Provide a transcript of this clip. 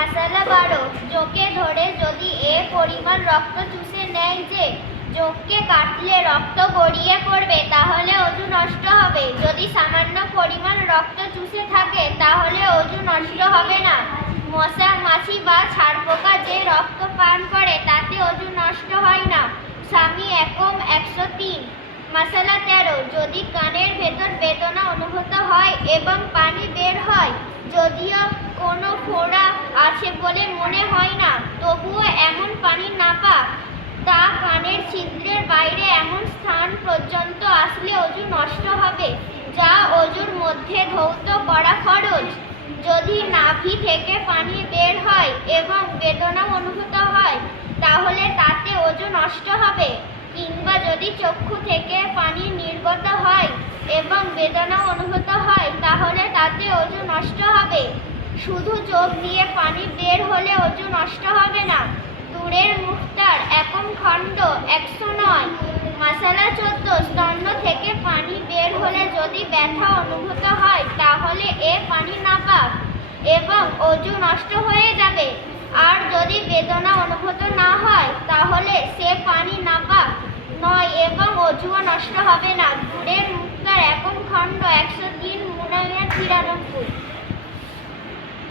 মাসালা বারো জোকে ধরে যদি এ পরিমাণ রক্ত চুষে নেয় যে জোককে কাটলে রক্ত গড়িয়ে পড়বে, তাহলে অজু নষ্ট হবে। যদি সামান্য পরিমাণ রক্ত চুষে থাকে, তাহলে অজু নষ্ট হবে না। মশা, মাছি বা ছাড়পোকা যে রক্ত পান করে, তাতে অজু নষ্ট হয় না। স্বামী একম একশো তিন। মশালা তেরো। যদি কানের ভেতর বেদনা অনুভূত হয় এবং পানি বের হয় যদিও কোনো ফোড়া আছে বলে মনে হয় না, তবুও এমন পানি নাপাক তা কানের ছিদ্রের বাইরে এমন স্থান পর্যন্ত আসলে অজু নষ্ট হবে, যা অজুর মধ্যে ধৌত করা খরচ। যদি নাভি থেকে পানি বের হয় এবং বেদনা অনুভূত হয়, তাহলে তাতে অজু নষ্ট হবে। কিংবা যদি চক্ষু থেকে পানি নির্গত হয় এবং বেদনা অনুভূত হয় তাহলে তাতে অজু নষ্ট হবে শুধু চোখ দিয়ে পানি বের হলে অজু নষ্ট হবে না। দূরের মুক্তার একম খণ্ড একশো নয়। মশালা চোদ্দ স্তন্য থেকে পানি বের হলে যদি ব্যথা অনুভূত হয়, তাহলে এ পানি নাপাক এবং অজু নষ্ট হয়ে যাবে। আর যদি বেদনা অনুভূত না হয়, তাহলে সে পানি নাপাক নয় এবং অজুও নষ্ট হবে না। দূরের মুক্তার একম খণ্ড একশো তিন মুনামিয়া তিরানব্বই।